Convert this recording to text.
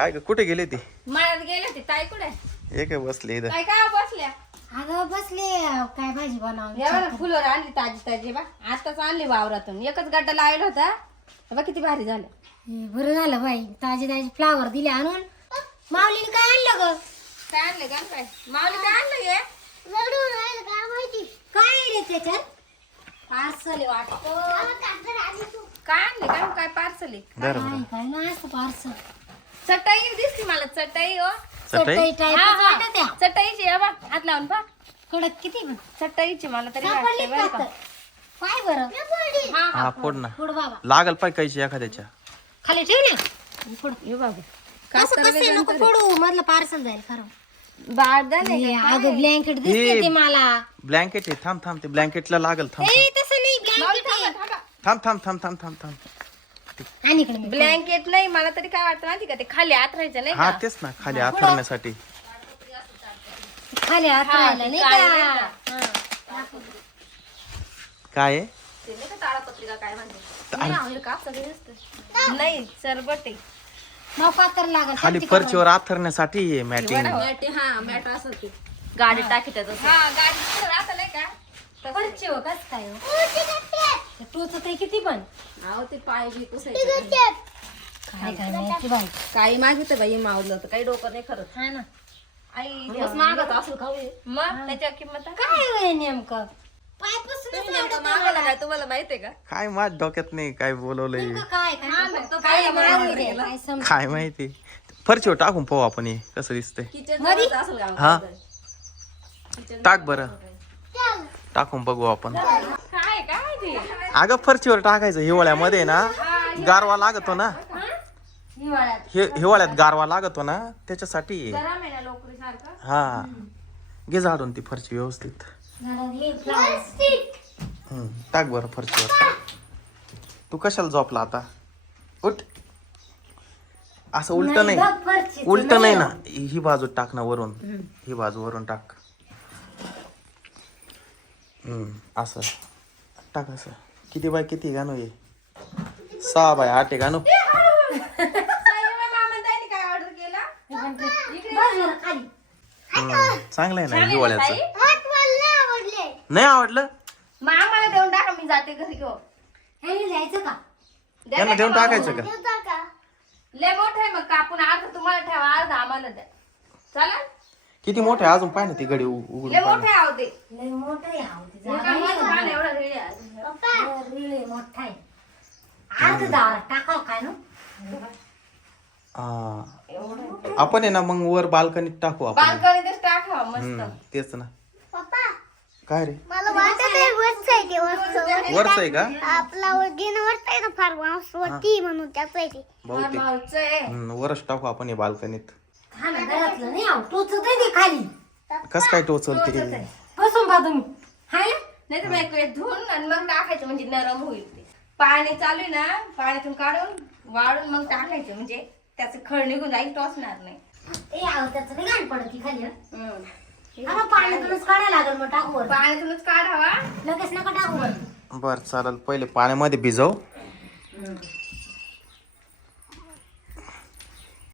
काय ग कुठे गेले ते? मळ्यात गेले ते ताई कुठे? काय बसले इथं? काय काय बसल्या? अगं बसले. काय भाजी बनवली या बघा फुलं आणली ताजी ताजी बा. आताच आणली वावरातून. एकच गड्डा लावला होता. बघ किती भारी झालं. हे बरं झालं बाई. ताजी ताजी फ्लावर दिले आणून. माऊलीने काय आणलं ग? काय आणलं काय काय? माऊली काय आणलं हे? काय माहिती? काय आहे रे त्याच्यात? पार्सल वाटतो. काय आणले काय काय पार्सल आहे? बरं. काय काय ना पार्सल. चटई दिसली मला चटई हो. चटई? हा, हा. चटईची या बा हात लावून पा कडक किती पण. चटईची मला तरी सापडली वाटतंय बरं का का. तर? पाय बरं. हा हा. हा फोड ना. फोड बाबा. लागल पाय कायची एखाद्याच्या. खाली ठेव ना फोड. हे बाबू कसं कसं नको फोडू. मधलं पार्सल जाईल खरं. बारदान हे, अगं ब्लँकेट दिसते ते मला. ब्लँकेट आहे. थांब थांब ते ब्लँकेटला लागल थांब ए तसं नाही ब्लँकेट आहे. थांब थांब थांब थांब थांब. थांब आणि इकडे मी. ब्लँकेट नाही मला तरी काय वाटतं माहिती का? ते खाली आत राहायचं नाही हा का? तेच ना खाली आथरण्यासाठी खाली हात राहिला नाही काय का? नाही काय आहे? ते नाही का ताळपत्रिका काय म्हणते? नाही आवडलं का सगळे दिसतं नाही सरबट आहे. मग पात्र लागल खाली फरचीवर आथरण्यासाठी मॅटिंग मॅट हा मॅट असं ते गाडी टाकी त्याचं हा गाडी राहतं नाही का? फरची हो कस काय हो? ते टोचत आहे किती पण. अहो ते पाय बी पुसायचं. काय काय माहिती बाई? काही मागितलं बाई मावलं तर काही डोकं नाही खरंच हा ना. आई दिवस मागत असू खाऊ. मग? त्याच्या किंमत आहे. काय नेमकं? पाय पुसूनच तुम्ही नेमकं मागवलं काय तुम्हाला माहितीये का? काय माझ्या डोक्यात नाही काय बोलवलंय. नेमकं काय? काय फक्त काय मागू दे, काय समज काय माहिती? फरचीवर टाकून पाहू आपण हे कसं दिसतंय. किचन असेल हा. टाक बरं. टाकून बघू आपण. अगं फरचीवर टाकायचं हिवाळ्यामध्ये ना गारवा लागतो ना. हिवाळ्यात. हे हिवाळ्यात गारवा लागतो ना त्याच्यासाठी. हा. घे झाडून ती फरची व्यवस्थित. हम्म, टाक बरं फरशीवर. तू कशाला झोपला आता? उठ. असं उलट नाही उलट नाही ना. ही बाजू टाक ना वरून. ही. बाजू वरून टाक. हम्म, असं. टाक असं किती बाय किती गाणं ये सहा बाय आठ आहे गाणं. चांगलं आहे ना हिवाळ्याचं? नाही आवडलं? मग आम्हाला देऊन टाका मी जाते घरी घेऊन. का? त्यांना देऊन टाकायचं का? लय मोठं आहे मग कापून अर्ध तुम्हाला ठेवा अर्ध आम्हाला द्या. चला किती मोठे? अजून पाय ना ती गडी उ- उघडून लय पाय मोठे आहो ते लय मोठं आहे अहो ते काय मस्त पान एवढं रेडी आहे. जरा रिळे मोठा आहे. अर्ध दारा टाकाव काय ना? हा. आपण आहे ना मग वर बाल्कनीत टाकू आपण. बाल्कनीतच टाका मस्त. हम्म, तेच ना. काय रे? मला वाटत आहे वरच आहे ते वरच. वरच आहे? का? आपला वरगीन वरच आहे ना वरती म्हणून त्याच आहे ते. बहुतेक. मावचं आहे. हम्म, वरच टाकू आपण हे बाल्कनीत. हा ना घरातलं नाही आहो कस काय टोचल ते? बसून पहा तुम्ही. हाय नाही तर वेळ धुवून आणि मग टाकायचं म्हणजे नरम होईल ते. पाणी चालू आहे ना पाण्यातून काढून वाळून मग टाकायचं म्हणजे त्याचं खळ निघून जाईल टोचणार नाही. ए आहो त्याचं नाही घाण पडत की खाली हं. हम्म. आता पाण्यातूनच काढायला लागेल मग टाकू वर पाण्यातूनच काढावा. लगेच नका टाकू वर बर चालेल. पहिले पाण्यामध्ये भिजव.